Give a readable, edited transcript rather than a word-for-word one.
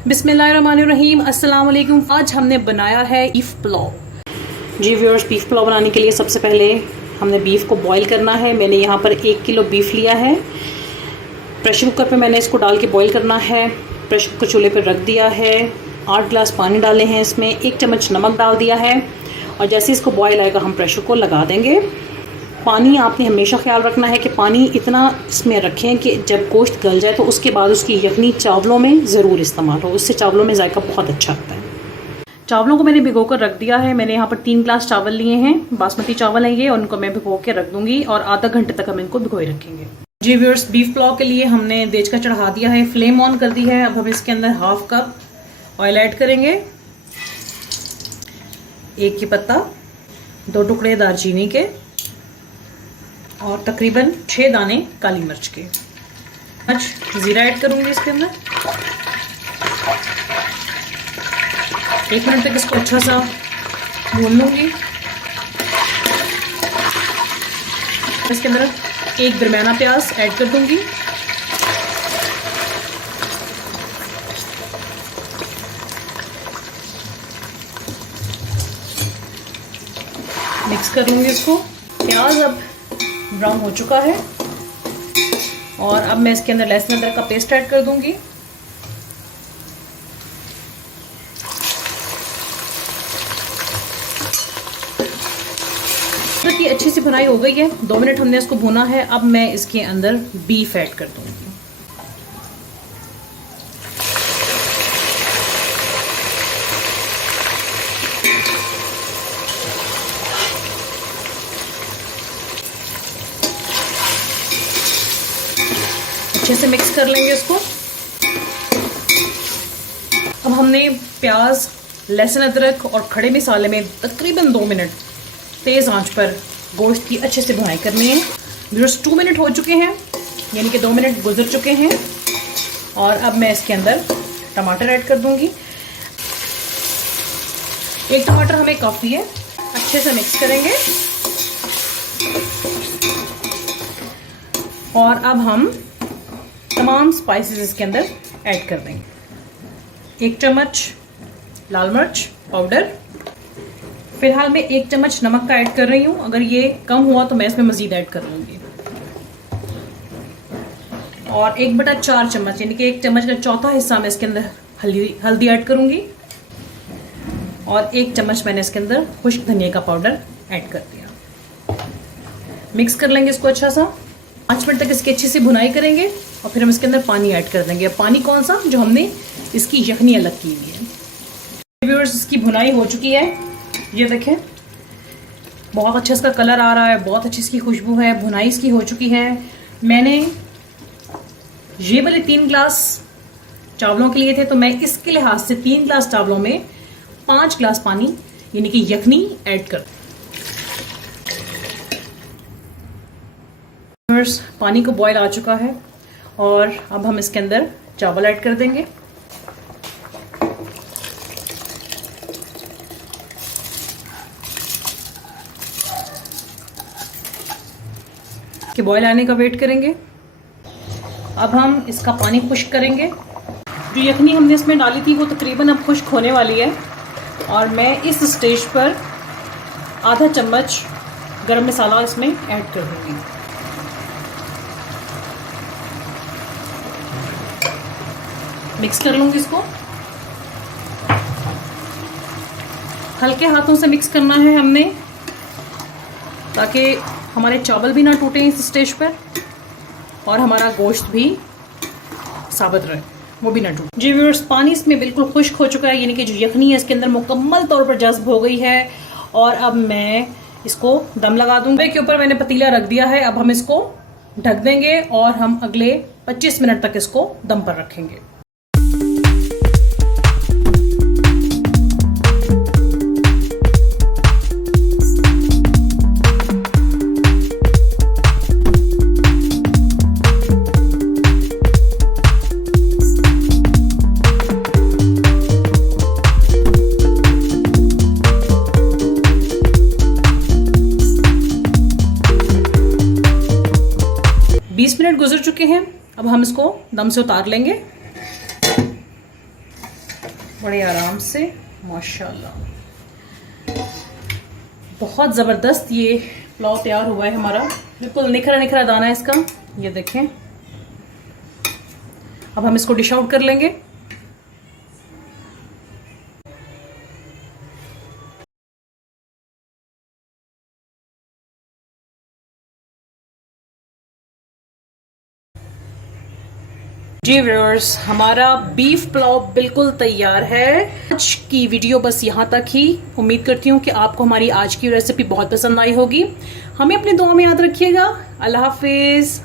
बिस्मिल्लाहिर्रहमानिर्रहीम, अस्सलाम वालेकुम। आज हमने बनाया है बीफ पुलाव। जी व्यूअर्स, बीफ पुलाव बनाने के लिए सबसे पहले हमने बीफ को बॉईल करना है। मैंने यहाँ पर 1 किलो बीफ लिया है। प्रेशर कुकर पे मैंने इसको डाल के बॉईल करना है। प्रेशर कुकर चूल्हे पर रख दिया है। 8 गिलास पानी डाले हैं इसमें, 1 चम्मच नमक डाल दिया है और जैसे इसको बॉईल आएगा हम प्रेशर को लगा देंगे। पानी आपने हमेशा ख्याल रखना है कि पानी इतना इसमें रखें कि जब गोश्त गल जाए तो उसके बाद उसकी यखनी चावलों में ज़रूर इस्तेमाल हो, उससे चावलों में जायका बहुत अच्छा आता है। चावलों को मैंने भिगो कर रख दिया है। मैंने यहाँ पर 3 गिलास चावल लिए हैं, बासमती चावल हैं ये, और उनको मैं भिगो के रख दूंगी और आधा घंटे तक हम इनको भिगोए रखेंगे। जी व्यूअर्स, बीफ पुलाव के लिए हमने देज का चढ़ा दिया है, फ्लेम ऑन कर दी है। अब हम इसके अंदर 1/2 कप ऑयल ऐड करेंगे, 1 की पत्ता, 2 टुकड़े दालचीनी के और तकरीबन 6 दाने काली मिर्च के। आज जीरा ऐड करूंगी इसके अंदर। 1 मिनट तक इसको अच्छा सा भून लूंगी। इसके अंदर 1 दरमियाना प्याज ऐड कर दूंगी। मिक्स करूंगी इसको। प्याज अब ब्राउन हो चुका है और अब मैं इसके अंदर लहसुन अदरक का पेस्ट ऐड कर दूंगी। अदरक की अच्छी सी भुनाई हो गई है, 2 मिनट हमने इसको भुना है। अब मैं इसके अंदर बीफ ऐड कर दूंगी। अच्छे से मिक्स कर लेंगे इसको। अब हमने प्याज, लहसुन अदरक और खड़े मसाले में तकरीबन 2 मिनट तेज आंच पर गोश्त की अच्छे से भुनाई करनी है। बस 2 मिनट हो चुके हैं, यानी कि 2 मिनट गुजर चुके हैं। और अब मैं इसके अंदर टमाटर ऐड कर दूंगी। 1 टमाटर हमें काफी है। अच्छे से मिक्स करेंगे और अब हम तमाम स्पाइसेस इसके अंदर ऐड कर देंगे। 1 चम्मच लाल मिर्च पाउडर, फिलहाल मैं 1 चम्मच नमक का ऐड कर रही हूँ। अगर ये कम हुआ तो मैं इसमें मजीद ऐड कर लूंगी। और 1/4 चम्मच, यानी कि 1 चम्मच का चौथा हिस्सा मैं इसके अंदर हल्दी ऐड करूंगी। और 1 चम्मच मैंने इसके अंदर खुश्क धनिया का पाउडर ऐड कर दिया। मिक्स कर लेंगे इसको अच्छा सा। 5 मिनट तक इसकी अच्छी सी भुनाई करेंगे और फिर हम इसके अंदर पानी ऐड कर देंगे। पानी कौन सा? जो हमने इसकी यखनी अलग की हुई है। व्यूअर्स, इसकी भुनाई हो चुकी है, ये देखें बहुत अच्छा इसका कलर आ रहा है, बहुत अच्छी इसकी खुशबू है। भुनाई इसकी हो चुकी है। मैंने ये वाले 3 गिलास चावलों के लिए थे, तो मैं इसके लिहाज से 3 गिलास चावलों में 5 गिलास पानी यानी कि यखनी ऐड कर। पानी को बॉयल आ चुका है और अब हम इसके अंदर चावल ऐड कर देंगे। कि बॉयल आने का वेट करेंगे। अब हम इसका पानी खुश्क करेंगे। जो यखनी हमने इसमें डाली थी वो तकरीबन अब खुश्क होने वाली है और मैं इस स्टेज पर आधा चम्मच गरम मसाला इसमें ऐड कर दूंगी। मिक्स कर लूंगी इसको। हल्के हाथों से मिक्स करना है हमने, ताकि हमारे चावल भी ना टूटे इस स्टेज पर और हमारा गोश्त भी साबित रहे, वो भी ना टूटे। जी व्यूअर्स, पानी इसमें बिल्कुल खुश्क हो चुका है, यानी कि जो यखनी है इसके अंदर मुकम्मल तौर पर जज्ब हो गई है। और अब मैं इसको दम लगा दूंगी। के ऊपर मैंने पतीला रख दिया है। अब हम इसको ढक देंगे और हम अगले 25 मिनट तक इसको दम पर रखेंगे। गुजर चुके हैं। अब हम इसको दम से उतार लेंगे। बड़े आराम से, माशाल्लाह। बहुत ज़बरदस्त ये पुलाव तैयार हुआ है हमारा, बिल्कुल निखरा निखरा दाना है इसका, ये देखें। अब हम इसको डिश आउट कर लेंगे। जी व्यूअर्स, हमारा बीफ पुलाव बिल्कुल तैयार है। आज की वीडियो बस यहाँ तक ही। उम्मीद करती हूँ कि आपको हमारी आज की रेसिपी बहुत पसंद आई होगी। हमें अपनी दुआ में याद रखिएगा। अल्लाह हाफिज।